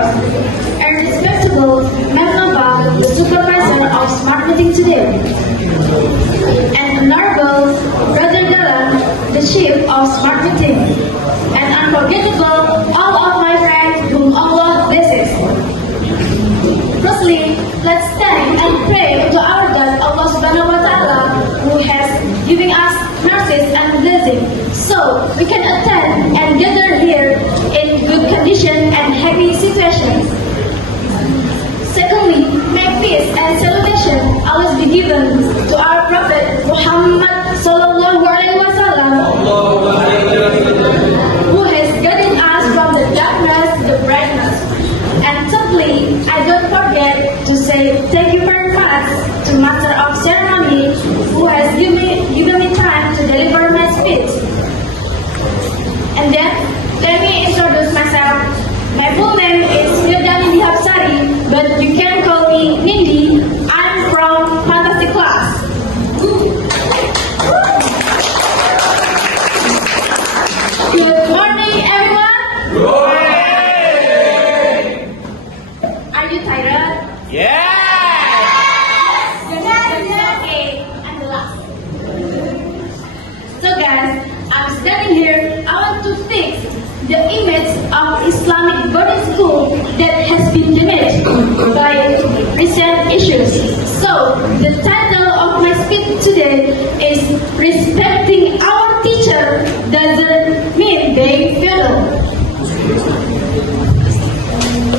First, and respectable Melnova, the supervisor of Smart Meeting today, and Honorable Brother Dalan, the chief of Smart Meeting, and unforgettable all of my friends whom Allah blesses. Firstly, let's stand and pray to our God Allah Subhanahu wa Ta'ala, who has given us mercies and blessings, so we can attend and gather here in good condition and happy situations. Secondly, may peace and salutation always be given to our Prophet Muhammad Sallallahu Alaihi Wasallam, who has guided us from the darkness to the brightness. And thirdly, I don't forget to say thank you very much to Master of Ceremony, who has given me time to deliver my speech. And then, let me introduce myself. My full name is Firdani Dihapsari, but you can call me Nindi. I'm from Fantastic Class. Good morning, everyone. Good morning. Are you tired? Yes. Okay, I'm the last. So guys, I'm standing here. I want to fix the image of Islamic boarding school that has been damaged by recent issues. So, the title of my speech today is Respecting Our Teacher Doesn't Mean Being Feudal.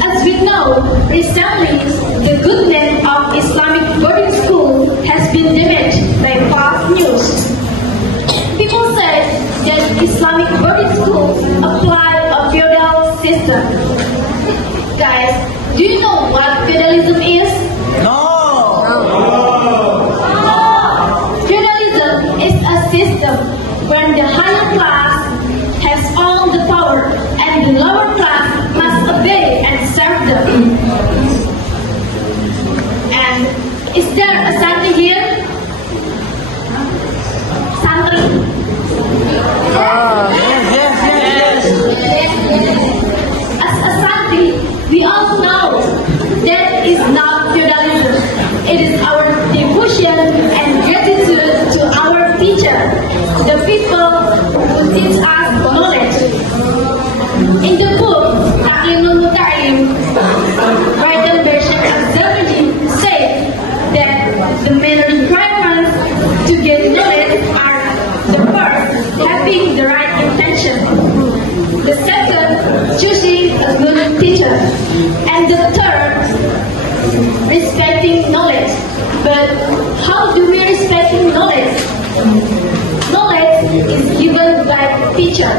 As we know, recently, the good name of Islamic boarding school has been damaged by false news. People say that Islamic boarding schools apply a feudal system. Guys, do you know what feudalism is? No. Feudalism is a system when the higher class has all the power and the lower class must obey and serve them. And is there a Santi here? Santi? As a Santi, we all know that is not feudalism. It is our devotion and gratitude to our teacher, the people who teach us knowledge. In the book, Ta'limul Muta'lim, written version of Zalmiji said that the main requirements to get knowledge are the first, having the right intention, the second, choosing a good teacher, and the third, respecting knowledge. But how do we respect knowledge? Knowledge is given by teacher.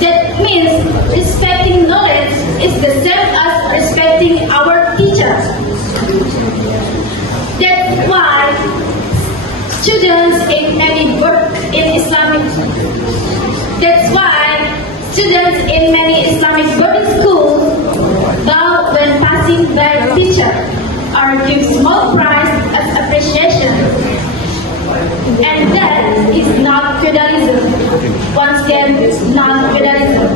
That means respecting knowledge is the same as respecting our teacher. That's why students in many boarding schools bow when passing by teacher or give small prize as appreciation. And that is not feudalism. Once again, not feudalism.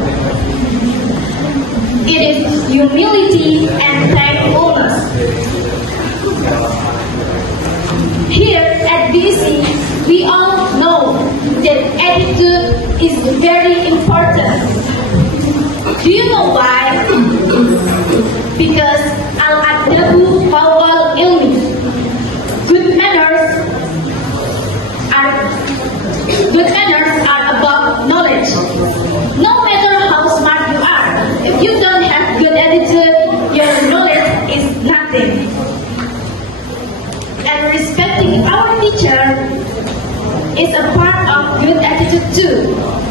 It is humility and thankfulness. Here at BC, we all know that attitude is very important. Do you know why? Because al-adabu fawwal ilmi. Good manners are above knowledge. No matter how smart you are, if you don't have good attitude, your knowledge is nothing. And respecting our teacher is a part of good attitude too,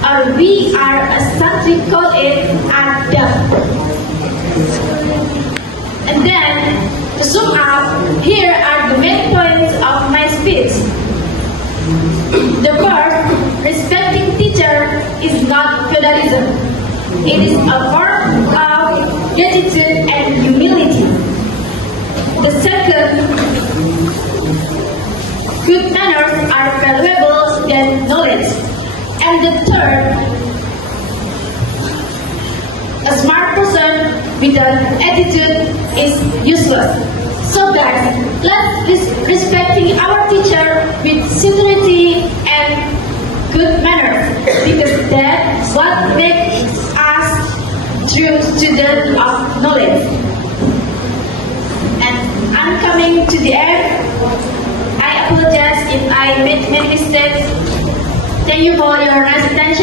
or we are, as we call it, adab. And then, to sum up, here are the main points of my speech. The first, respecting teacher is not feudalism. It is a form of gratitude and humility. The second, good manners are valuable than knowledge. And the third, a smart person with a attitude is useless. So guys, let's respecting our teacher with sincerity and good manners, because that's what makes us true students of knowledge. And I'm coming to the end. I apologize if I made many mistakes. Thank you for your attention.